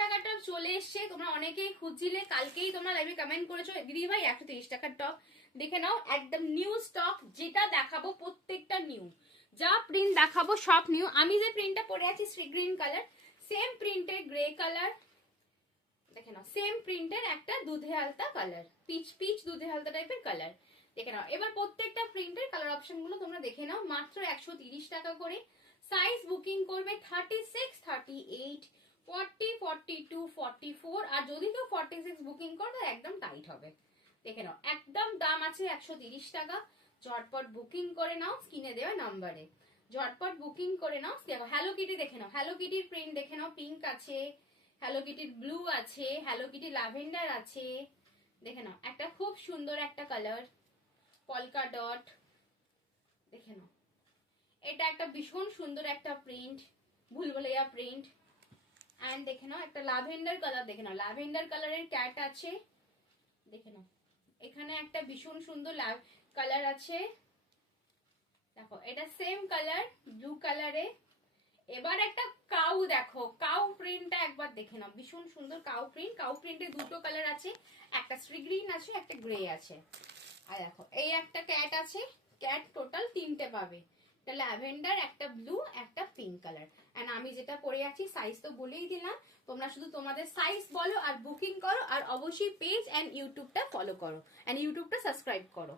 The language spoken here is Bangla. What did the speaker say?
টাকার টপ চলে এসছে, তোমরা অনেকেই খুঁজছিলে, কালকেই তোমরা লাইভে কমেন্ট করেছো দিদি ভাই 130 টাকার টপ দেখে নাও, একদম নিউ স্টক। যেটা দেখাবো প্রত্যেকটা নিউ, যা প্রিন্ট দেখাবো সব নিউ। আমি যে প্রিন্টটা পরে আছি সি গ্রিন কালার, সেম প্রিন্টের গ্রে কালার, দেখে নাও সেম প্রিন্টের একটা দুধে হালতা কালার, পিচ পিচ দুধে হালতা টাইপের কালার, দেখে নাও। এবার প্রত্যেকটা প্রিন্টের কালার অপশন গুলো তোমরা দেখে নাও, মাত্র 130 টাকা করে। সাইজ বুকিং করবে 36, 38, 40, 42, 44, আর যদি কেউ 46 বুকিং করো একদম টাইট হবে। দেখে নাও একদম দাম আছে 130 টাকা। ঝটপট বুকিং করে নাও স্ক্রিনে দেওয়া নাম্বারে, ঝটপট বুকিং করে নাও। দেখো হ্যালো কিটি দেখে নাও, হ্যালো কিটির প্রিন্ট দেখে নাও, পিঙ্ক আছে, হ্যালো কিটির ব্লু আছে, হ্যালো কিটি ল্যাভেন্ডার আছে, দেখে নাও একটা খুব সুন্দর একটা কালার পলকা ডট, দেখে নাও এটা একটা ভীষণ সুন্দর একটা প্রিন্ট, ভুলভুলাইয়া প্রিন্ট। এন্ড দেখে নাও একটা ল্যাভেন্ডার কালার, দেখে নাও ল্যাভেন্ডার কালারের ক্যাট আছে, দেখে নাও এখানে একটা ভীষণ সুন্দর কালার আছে, দেখো এটা সেম কালার ব্লু কালারে। এবার একটা কাউ দেখো, কাউ প্রিন্টটা একবার দেখে নাও, ভীষণ সুন্দর কাউ প্রিন্ট। কাউ প্রিন্টে দুটো কালার আছে, একটা স্ট্রি গ্রিন আছে, একটা গ্রে আছে। আর দেখো এই একটা ক্যাট আছে, ক্যাট টোটাল 3টে পাবে, একটা ল্যাভেন্ডার, একটা ব্লু, একটা পিঙ্ক কালার। এন্ড আমি যেটা পরে আছি সাইজ তো বলেই দিলাম, তোমরা শুধু তোমাদের সাইজ বলো আর বুকিং করো, আর অবশ্যই পেজ এন্ড ইউটিউবটা ফলো করো এন্ড ইউটিউবটা সাবস্ক্রাইব করো।